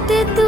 রাত তো